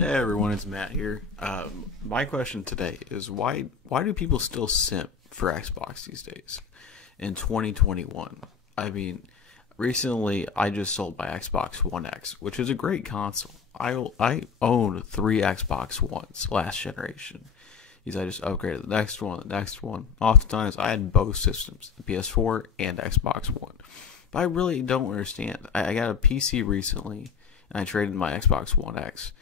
Hey everyone, it's Matt here. My question today is why do people still simp for Xbox these days in 2021? I mean, recently I just sold my Xbox One X, which is a great console. I owned three Xbox Ones last generation. Because I just upgraded the next one, the next one. Oftentimes I had both systems, the PS4 and Xbox One. But I really don't understand. I got a PC recently and I traded my Xbox One X.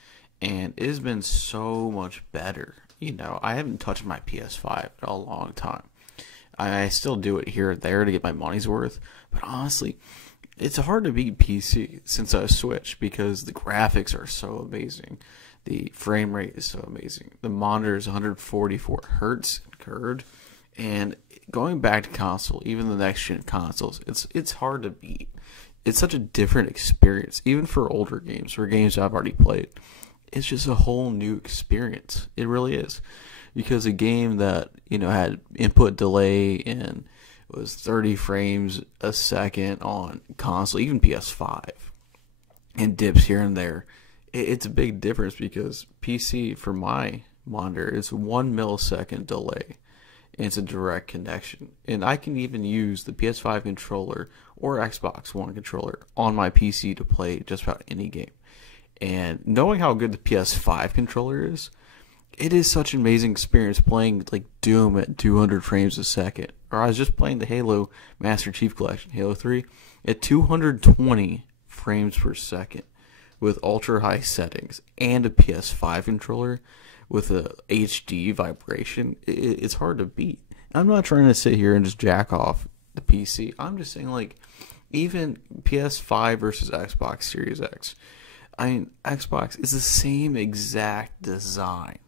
And it has been so much better. I haven't touched my PS5 in a long time. I still do it here and there to get my money's worth. But honestly, it's hard to beat PC since I switched because the graphics are so amazing. The frame rate is so amazing. The monitor is 144 hertz curved. And going back to console, even the next gen consoles, it's hard to beat. It's such a different experience, even for older games or games I've already played. It's just a whole new experience. It really is. Because a game that, had input delay and was 30 frames a second on console, even PS5, and dips here and there, it's a big difference because PC, for my monitor, is 1 millisecond delay. And it's a direct connection. And I can even use the PS5 controller or Xbox One controller on my PC to play just about any game. And knowing how good the PS5 controller is, it is such an amazing experience playing like Doom at 200 frames a second. Or I was just playing the Halo Master Chief Collection, Halo 3, at 220 frames per second with ultra high settings and a PS5 controller with a HD vibration. It's hard to beat. I'm not trying to sit here and just jack off the PC. I'm just saying, like, even PS5 versus Xbox Series X. I mean, Xbox is the same exact design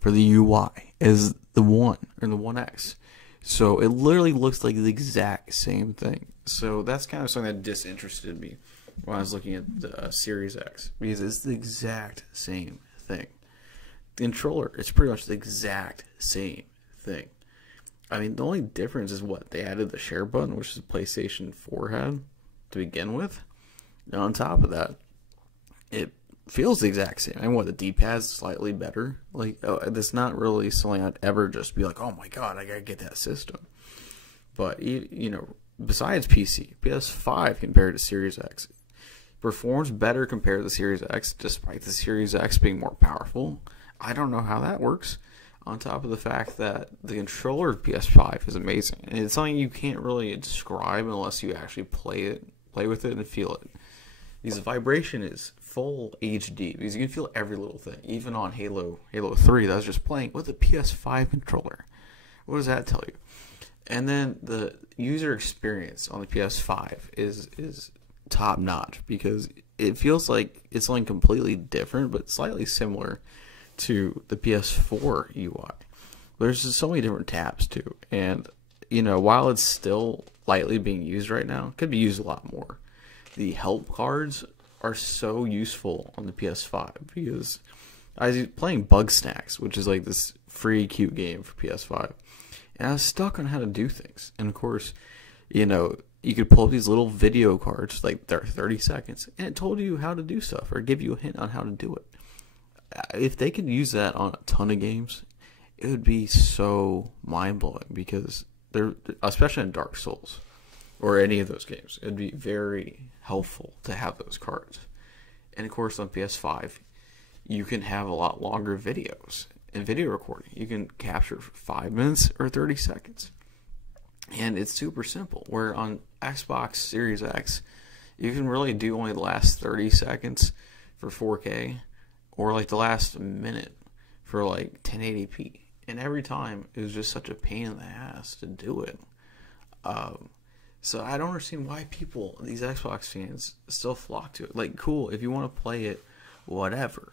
for the UI as the One or the One X. So it literally looks like the exact same thing. So that's kind of something that disinterested me when I was looking at the Series X, because it's the exact same thing. The controller, it's pretty much the exact same thing. I mean, the only difference is what? They added the share button, which is PlayStation 4 had to begin with. And on top of that, it feels the exact same. And what, the D-pad's slightly better? Like, that's not really something I'd ever just be like, oh my god, I gotta get that system. But, besides PC, PS5 compared to Series X performs better compared to the Series X, despite the Series X being more powerful. I don't know how that works. On top of the fact that the controller of PS5 is amazing. And it's something you can't really describe unless you actually play with it and feel it. Because the vibration is full HD, because you can feel every little thing. Even on Halo 3 that I was just playing with a PS5 controller. What does that tell you? And then the user experience on the PS5 is top notch, because it feels like it's something completely different but slightly similar to the PS4 UI. There's just so many different tabs too. And while it's still lightly being used right now, it could be used a lot more. The help cards are so useful on the PS5 because I was playing Bugsnax, which is like this free cute game for PS5, and I was stuck on how to do things. And of course, you could pull up these little video cards, like 30 seconds, and it told you how to do stuff or give you a hint on how to do it. If they could use that on a ton of games, it would be so mind-blowing, because they're, especially in Dark Souls or any of those games, it'd be very helpful to have those cards. And of course on PS5, you can have a lot longer videos and video recording. You can capture 5 minutes or 30 seconds. And it's super simple. Where on Xbox Series X, you can really do only the last 30 seconds for 4K, or like the last minute for like 1080p. And every time it was just such a pain in the ass to do it. So I don't understand why people, these Xbox fans, still flock to it. Like, cool, if you want to play it, whatever.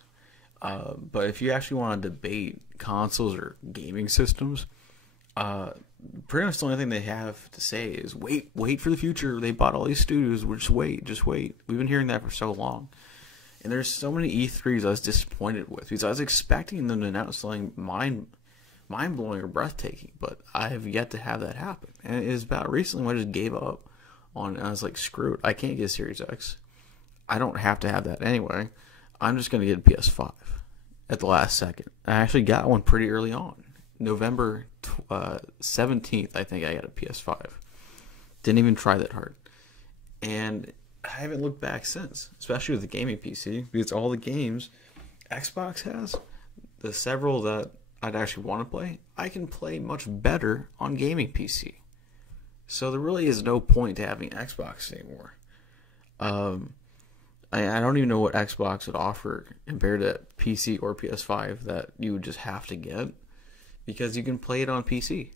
But if you actually want to debate consoles or gaming systems, pretty much the only thing they have to say is wait for the future. They bought all these studios. Just wait. We've been hearing that for so long. And there's so many E3s I was disappointed with, because I was expecting them to announce something mind-blowing or breathtaking, but I have yet to have that happen. And it is about recently when I just gave up on, I was like, screw it, I can't get a Series X. I don't have to have that anyway. I'm just going to get a PS5. at the last second. I actually got one pretty early on. November 17th, I think I got a PS5. Didn't even try that hard. And I haven't looked back since, especially with the gaming PC, because all the games Xbox has, the several that I'd actually want to play, I can play much better on gaming PC. So there really is no point to having Xbox anymore. I don't even know what Xbox would offer compared to PC or PS5 that you would just have to get, because you can play it on PC.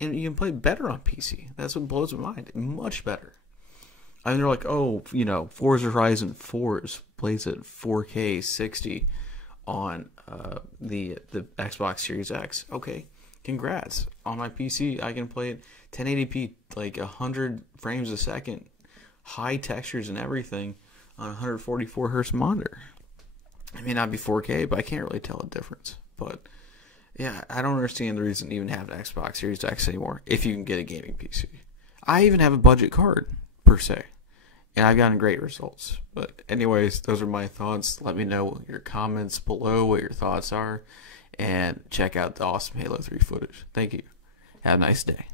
And you can play better on PC. That's what blows my mind. Much better. I mean, they're like, oh, Forza Horizon 4 plays at 4K 60 on the Xbox Series X. Okay, congrats. On my PC, I can play it 1080p, like 100 frames a second, high textures and everything on a 144 hertz monitor. It may not be 4K, but I can't really tell a difference. But yeah, I don't understand the reason to even have an Xbox Series X anymore if you can get a gaming PC. I even have a budget card, per se, and I've gotten great results. But anyways, those are my thoughts. Let me know your comments below what your thoughts are, and check out the awesome Halo 3 footage. Thank you. Have a nice day.